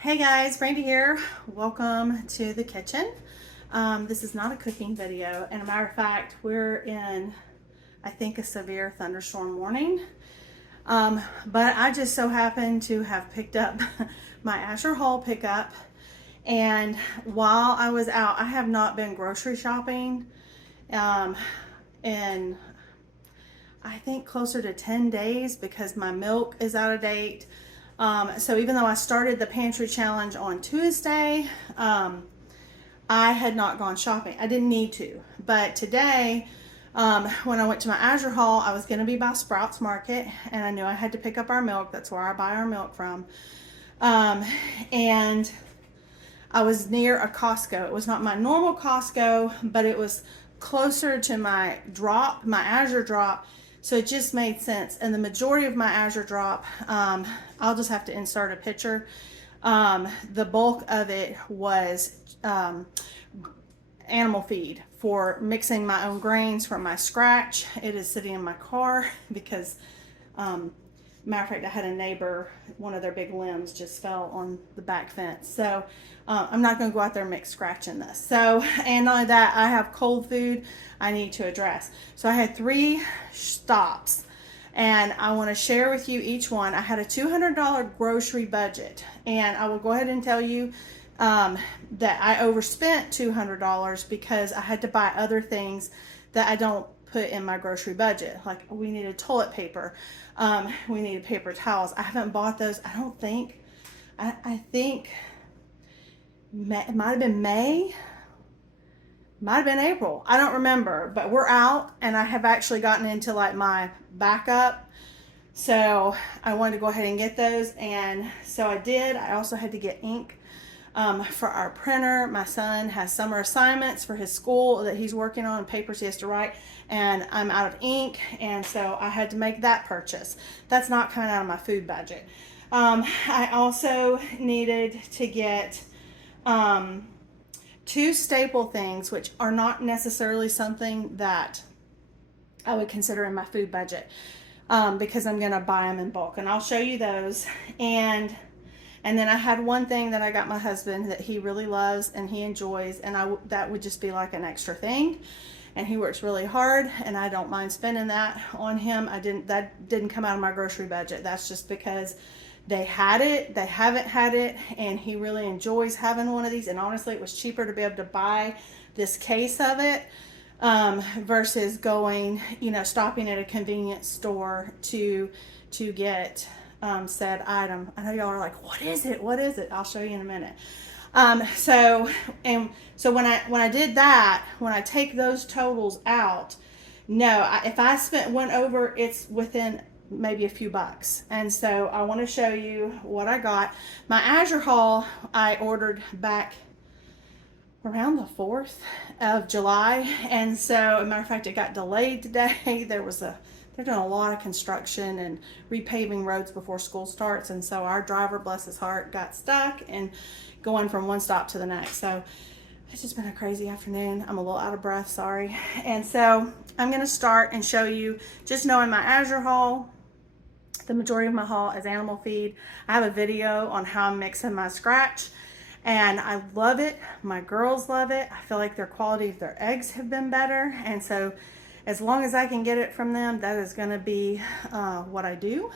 Hey guys, Brandy here. Welcome to the kitchen. This is not a cooking video, and a matter of fact, we're in, I think, a severe thunderstorm warning. But I just so happened to have picked up my Azure haul pickup, and while I was out, I have not been grocery shopping in I think closer to 10 days because my milk is out of date. So even though I started the pantry challenge on Tuesday, I had not gone shopping. I didn't need to. But today, when I went to my Azure haul, I was going to be by Sprouts Market, and I knew I had to pick up our milk. That's where I buy our milk from. And I was near a Costco. It was not my normal Costco, but it was closer to my drop, my Azure drop. So it just made sense. And the majority of my Azure drop, I'll just have to insert a picture. The bulk of it was animal feed for mixing my own grains from my scratch. It is sitting in my car because, matter of fact, I had a neighbor, one of their big limbs just fell on the back fence. So I'm not going to go out there and mix scratch in this. So, and not only that, I have cold food I need to address. So I had 3 stops, and I want to share with you each one. I had a $200 grocery budget, and I will go ahead and tell you that I overspent $200 because I had to buy other things that I don't put in my grocery budget. Like we needed toilet paper, we needed paper towels. I haven't bought those. I don't think. I think it might have been May, might have been April. I don't remember, but we're out, and I have actually gotten into like my backup. So I wanted to go ahead and get those, and so I did. I also had to get ink for our printer. My son has summer assignments for his school that he's working on, papers he has to write, and I'm out of ink, and so I had to make that purchase. That's not coming out of my food budget. I also needed to get 2 staple things, which are not necessarily something that I would consider in my food budget, because I'm going to buy them in bulk, and I'll show you those. And then I had one thing that I got my husband that he really loves and he enjoys, and that would just be like an extra thing. And he works really hard, and I don't mind spending that on him. That didn't come out of my grocery budget. That's just because they had it, they haven't had it, and he really enjoys having one of these. And honestly, it was cheaper to be able to buy this case of it versus going, stopping at a convenience store to get said item. I know y'all are like, what is it? What is it? I'll show you in a minute. So when I did that, when I take those totals out, no, if I went over, it's within maybe a few bucks. And so I want to show you what I got. My Azure haul I ordered back around the 4th of July, and so as a matter of fact, it got delayed today. They're doing a lot of construction and repaving roads before school starts, and so our driver, bless his heart, got stuck and going from one stop to the next. So it's just been a crazy afternoon. I'm a little out of breath, sorry. And so I'm going to start and show you, just knowing my Azure haul, the majority of my haul is animal feed. I have a video on how I'm mixing my scratch, and I love it. My girls love it. I feel like their quality of their eggs have been better, and so as long as I can get it from them, that is going to be what I do,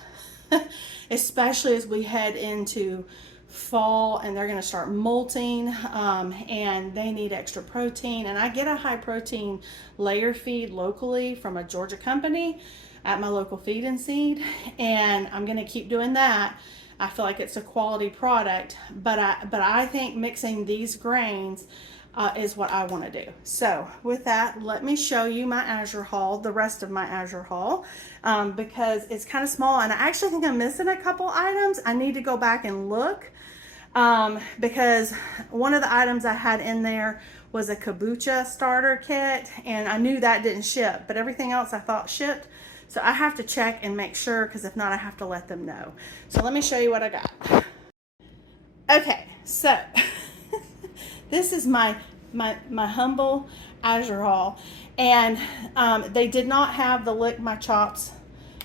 especially as we head into fall and they're going to start molting, and they need extra protein. And I get a high protein layer feed locally from a Georgia company at my local feed and seed, and I'm going to keep doing that. I feel like it's a quality product, but I think mixing these grains is what I want to do. So with that, let me show you my Azure haul, the rest of my Azure haul, because it's kind of small, and I actually think I'm missing a couple items. I need to go back and look, because one of the items I had in there was a kombucha starter kit, and I knew that didn't ship, but everything else I thought shipped. So I have to check and make sure, because if not, I have to let them know. So let me show you what I got. Okay, so this is my humble Azure haul, and they did not have the lick my chops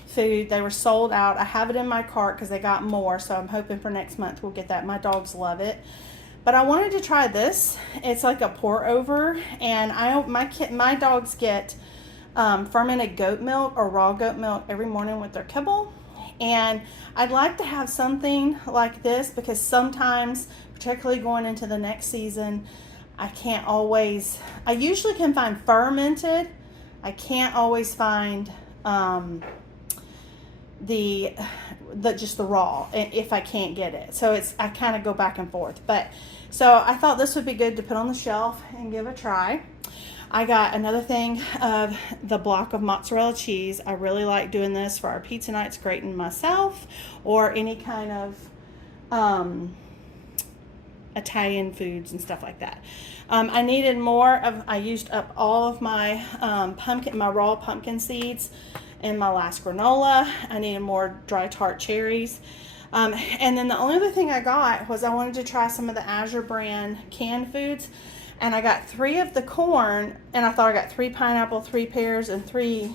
food. They were sold out. I have it in my cart because they got more, so I'm hoping for next month we'll get that. My dogs love it. But I wanted to try this. It's like a pour over, and my dogs get fermented goat milk or raw goat milk every morning with their kibble. And I'd like to have something like this because sometimes, particularly going into the next season, I usually can find fermented. I can't always find just the raw if I can't get it. So I kind of go back and forth. But so I thought this would be good to put on the shelf and give a try. I got another thing of the block of mozzarella cheese. I really like doing this for our pizza nights, grating myself, or any kind of Italian foods and stuff like that. I needed more I used up all of my my raw pumpkin seeds in my last granola. I needed more dry tart cherries. And then the only other thing I got was I wanted to try some of the Azure brand canned foods. And I got 3 of the corn, and I thought I got 3 pineapple, 3 pears, and 3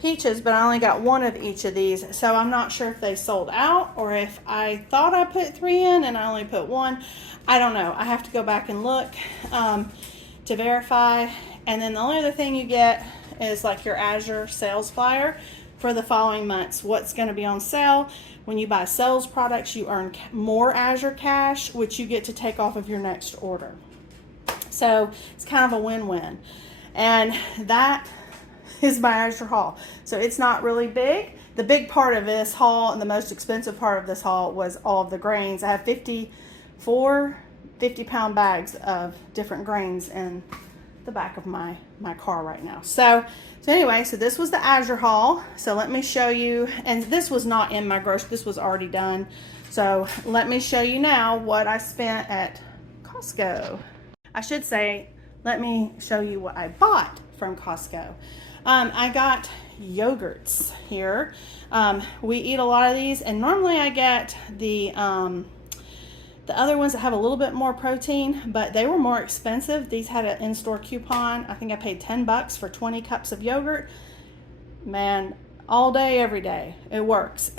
peaches, but I only got 1 of each of these. So I'm not sure if they sold out or if I thought I put 3 in and I only put 1. I don't know. I have to go back and look to verify. And then the only other thing you get is like your Azure sales flyer for the following months. What's going to be on sale. When you buy sales products, you earn more Azure cash, which you get to take off of your next order. So it's kind of a win-win. And that is my Azure haul. So it's not really big. The big part of this haul and the most expensive part of this haul was all of the grains. I have 54 50-pound bags of different grains in the back of my car right now. So anyway, so this was the Azure haul. So let me show you, and this was not in my grocery, this was already done. So let me show you now what I spent at Costco. I should say, let me show you what I bought from Costco. I got yogurts here. We eat a lot of these, and normally I get the other ones that have a little bit more protein, but they were more expensive. These had an in-store coupon. I think I paid $10 for 20 cups of yogurt. Man, all day, every day, it works.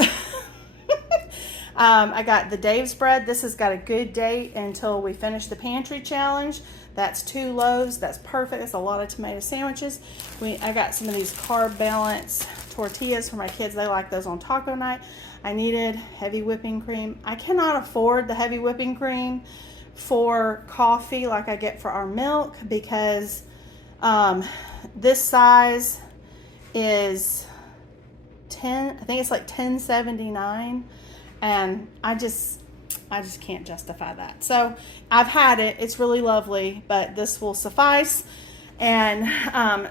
I got the Dave's bread. This has got a good date until we finish the pantry challenge. That's 2 loaves. That's perfect. That's a lot of tomato sandwiches. I got some of these carb balance tortillas for my kids. They like those on taco night. I needed heavy whipping cream. I cannot afford the heavy whipping cream for coffee like I get for our milk because this size is 10. I think it's like $10.79. And I just can't justify that. So I've had it. It's really lovely, but this will suffice. And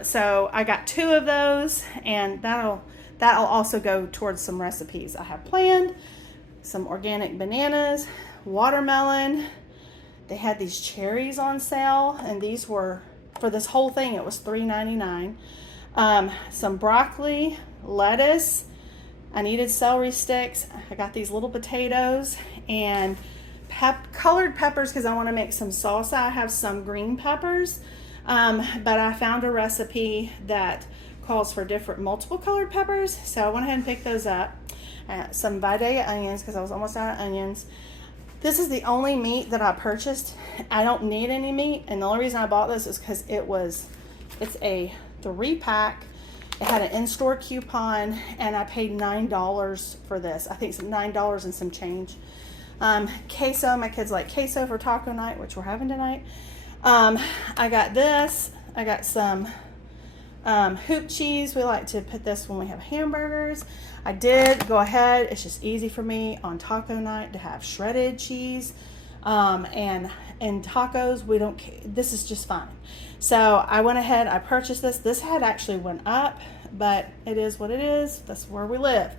so I got 2 of those, and that'll also go towards some recipes I have planned. Some organic bananas, watermelon. They had these cherries on sale, and these were, for this whole thing, it was $3.99. Some broccoli, lettuce. I needed celery sticks. I got these little potatoes and colored peppers because I want to make some salsa. I have some green peppers, but I found a recipe that calls for multiple colored peppers, so I went ahead and picked those up. Some Vidalia onions because I was almost out of onions. This is the only meat that I purchased. I don't need any meat, and the only reason I bought this is because it's a 3-pack. It had an in-store coupon, and I paid $9 for this. I think it's $9 and some change. Queso, my kids like queso for taco night, which we're having tonight. I got this. I got some hoop cheese. We like to put this when we have hamburgers. I did go ahead. It's just easy for me on taco night to have shredded cheese. And tacos, we don't, this is just fine. So I went ahead, I purchased this. This had actually went up, but it is what it is. That's where we live.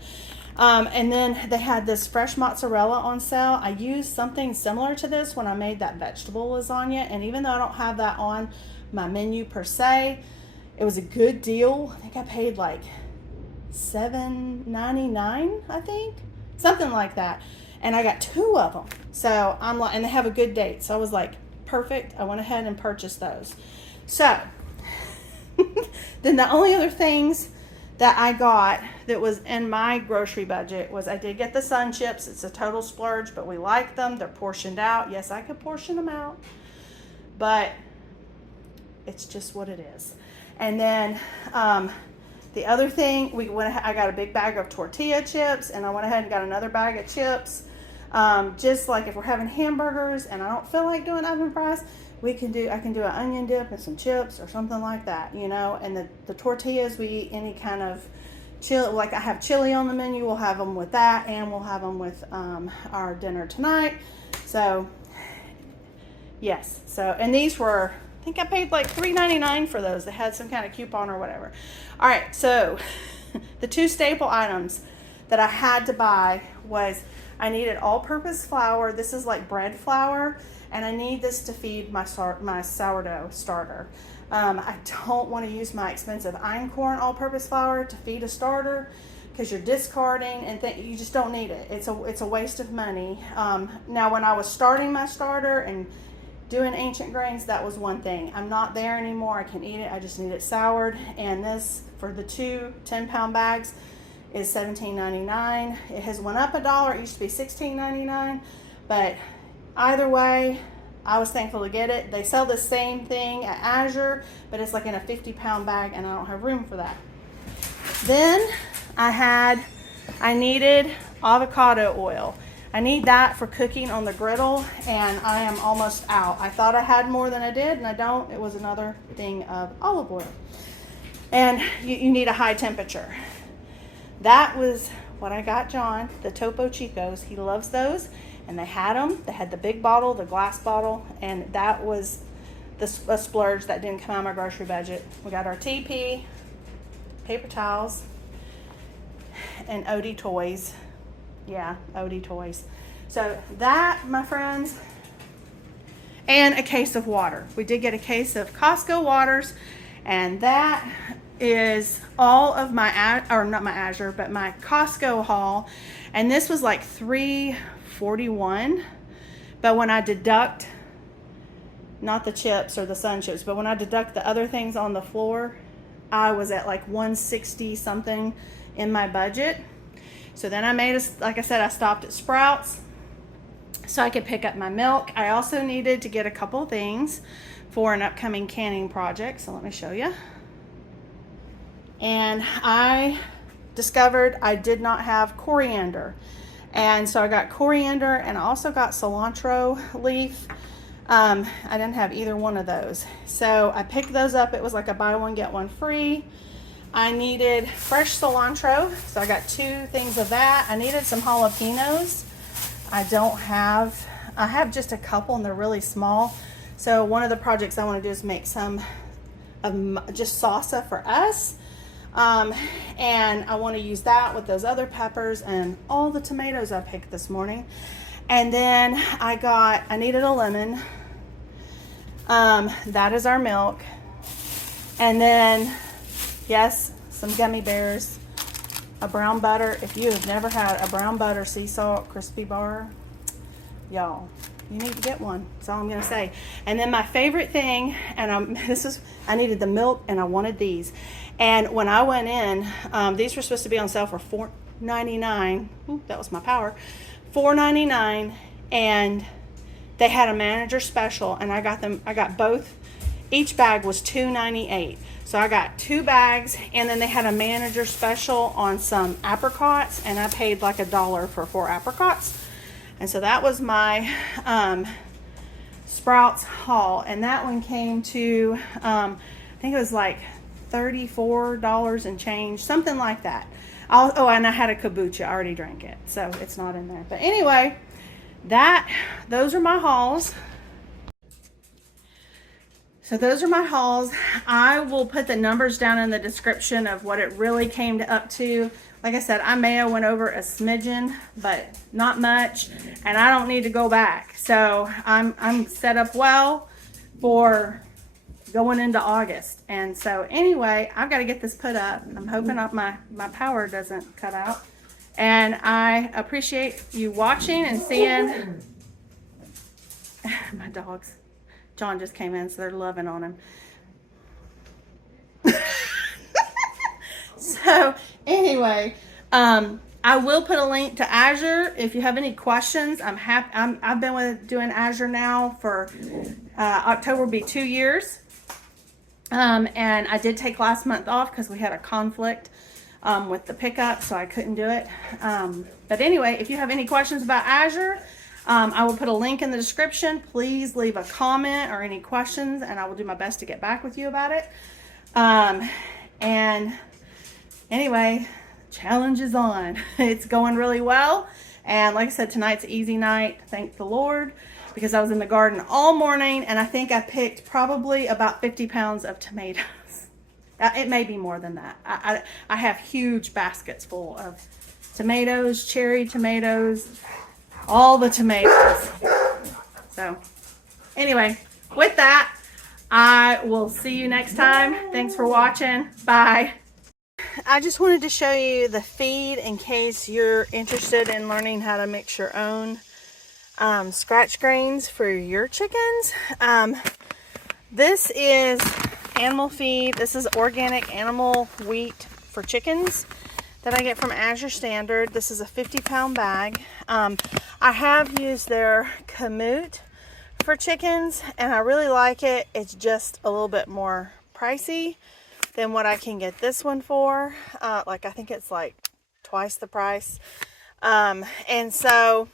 And then they had this fresh mozzarella on sale. I used something similar to this when I made that vegetable lasagna. And even though I don't have that on my menu per se, it was a good deal. I think I paid like $7.99, I think. Something like that. And I got 2 of them. So I'm like, and they have a good date. So I was like, perfect. I went ahead and purchased those. So then the only other things that I got that was in my grocery budget was I did get the Sun Chips. It's a total splurge, but we like them. They're portioned out. Yes, I could portion them out, but it's just what it is. And then the other thing, I got a big bag of tortilla chips, and I went ahead and got another bag of chips. Just like if we're having hamburgers and I don't feel like doing oven fries, I can do an onion dip and some chips or something like that, you know. And the tortillas, we eat any kind of chili. Like I have chili on the menu, we'll have them with that, and we'll have them with our dinner tonight. So yes, and these were, I think I paid like $3.99 for those. They had some kind of coupon or whatever. All right, so the two staple items that I had to buy was I needed all-purpose flour. This is like bread flour, and I need this to feed my sourdough starter. I don't want to use my expensive einkorn all-purpose flour to feed a starter because you're discarding and you just don't need it. It's a waste of money. Now, when I was starting my starter and doing ancient grains, that was one thing. I'm not there anymore. I can eat it. I just need it soured. And this, for the two 10-pound bags, is $17.99. It has went up $1. It used to be $16.99. But either way, I was thankful to get it. They sell the same thing at Azure, but it's like in a 50-pound bag, and I don't have room for that. Then I needed avocado oil. I need that for cooking on the griddle, and I am almost out. I thought I had more than I did, and I don't. It was another thing of olive oil. And you need a high temperature. That was what I got John, the Topo Chicos. He loves those, and they had them. They had the big bottle, the glass bottle, and that was a splurge that didn't come out of my grocery budget. We got our TP, paper towels, and OD toys. Yeah, OD toys. So that, my friends, and a case of water. We did get a case of Costco waters, and that is all of my, or not my Azure, but my Costco haul. And this was like $3.41. But when I deduct, not the chips or the Sun Chips, but when I deduct the other things on the floor, I was at like $160 something in my budget. So then like I said, I stopped at Sprouts so I could pick up my milk. I also needed to get a couple things for an upcoming canning project. So let me show you. And I discovered I did not have coriander. And so I got coriander, and I also got cilantro leaf. I didn't have either one of those. So I picked those up. It was like a buy one, get one free. I needed fresh cilantro, so I got 2 things of that. I needed some jalapenos. I have just a couple, and they're really small. So one of the projects I want to do is make some just salsa for us. And I want to use that with those other peppers and all the tomatoes I picked this morning. And then I needed a lemon. That is our milk. And then, yes, some gummy bears, a brown butter. If you have never had a brown butter sea salt crispy bar, y'all, you need to get one. That's all I'm going to say. And then my favorite thing, and I needed the milk, and I wanted these. And when I went in, these were supposed to be on sale for $4.99. Ooh, that was my power. $4.99, and they had a manager special, and I got both. Each bag was $2.98. So I got 2 bags, and then they had a manager special on some apricots, and I paid like $1 for 4 apricots. And so that was my Sprouts haul, and that one came to I think it was like $34 and change, something like that. And I had a kombucha. I already drank it, so it's not in there. But anyway, those are my hauls. So those are my hauls. I will put the numbers down in the description of what it really came up to. Like I said, I may have went over a smidgen, but not much, and I don't need to go back. So I'm set up well for going into August. And so anyway, I've got to get this put up. I'm hoping my power doesn't cut out. And I appreciate you watching and seeing my dogs. John just came in, so they're loving on him. So anyway, I will put a link to Azure if you have any questions. I've been doing Azure now for October will be 2 years. And I did take last month off because we had a conflict with the pickup, so I couldn't do it. But anyway, if you have any questions about Azure, I will put a link in the description. Please leave a comment or any questions, and I will do my best to get back with you about it. And anyway, challenge is on. It's going really well. And like I said, tonight's easy night. Thank the Lord, because I was in the garden all morning, and I think I picked probably about 50 pounds of tomatoes. It may be more than that. I have huge baskets full of tomatoes, cherry tomatoes, all the tomatoes. So anyway, with that, I will see you next time. Thanks for watching. Bye. I just wanted to show you the feed in case you're interested in learning how to mix your own scratch grains for your chickens. This is animal feed. This is organic animal wheat for chickens that I get from Azure Standard. This is a 50-pound bag. I have used their Kamut for chickens, and I really like it. It's just a little bit more pricey than what I can get this one for. Like, I think it's like twice the price. And so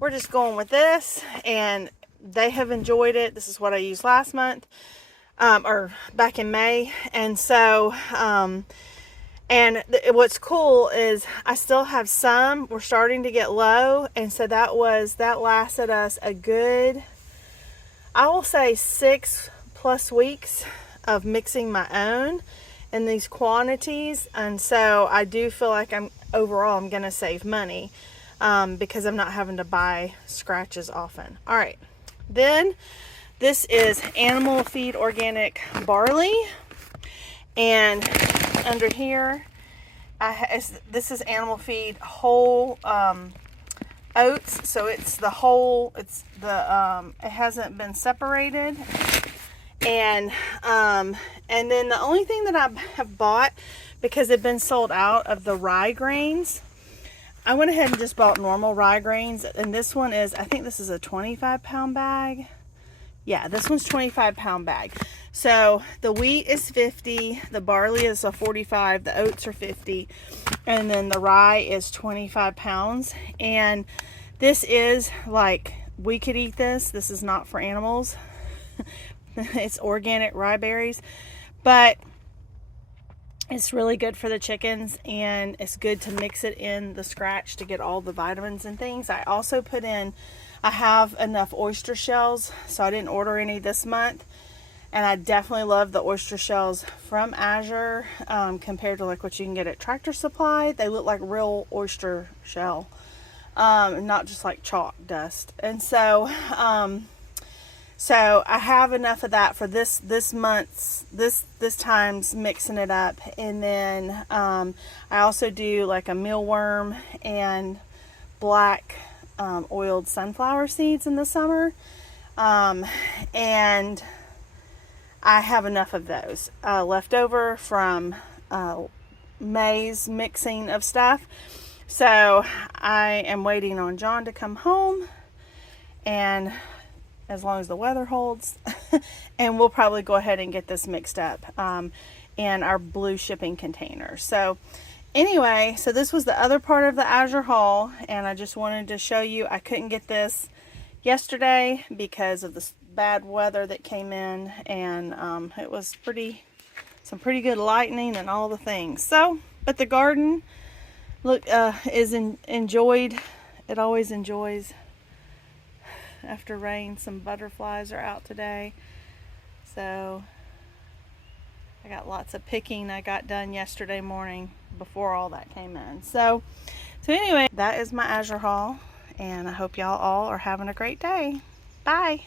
we're just going with this, and they have enjoyed it. This is what I used last month, or back in May. And so, what's cool is I still have some. We're starting to get low, and so that lasted us a good, I will say, 6+ weeks of mixing my own in these quantities. And so I do feel like I'm going to save money because I'm not having to buy scratches often. All right, then this is animal feed organic barley, and under here this is animal feed whole oats. So it's the whole, it hasn't been separated. And then the only thing that I have bought, because they've been sold out of the rye grains, I went ahead and just bought normal rye grains. And this one is, I think this is a 25-pound bag. Yeah, this one's 25-pound bag. So the wheat is 50, the barley is a 45, the oats are 50, and then the rye is 25 pounds. And this is like, we could eat this. This is not for animals. It's organic rye berries, but it's really good for the chickens, and it's good to mix it in the scratch to get all the vitamins and things. I also put in, I have enough oyster shells, so I didn't order any this month, and I definitely love the oyster shells from Azure compared to like what you can get at Tractor Supply. They look like real oyster shell, not just like chalk dust. And so so I have enough of that for this time's mixing it up. And then I also do like a mealworm and black oiled sunflower seeds in the summer, and I have enough of those left over from May's mixing of stuff. So I am waiting on John to come home, and as long as the weather holds, and we'll probably go ahead and get this mixed up in our blue shipping container. So anyway, so this was the other part of the Azure haul, and I just wanted to show you. I couldn't get this yesterday because of the bad weather that came in, and it was some pretty good lightning and all the things. So, but the garden is enjoyed. It always enjoys after rain. Some butterflies are out today, so I got lots of picking I got done yesterday morning before all that came in. So anyway, that is my Azure haul, and I hope y'all all are having a great day. Bye.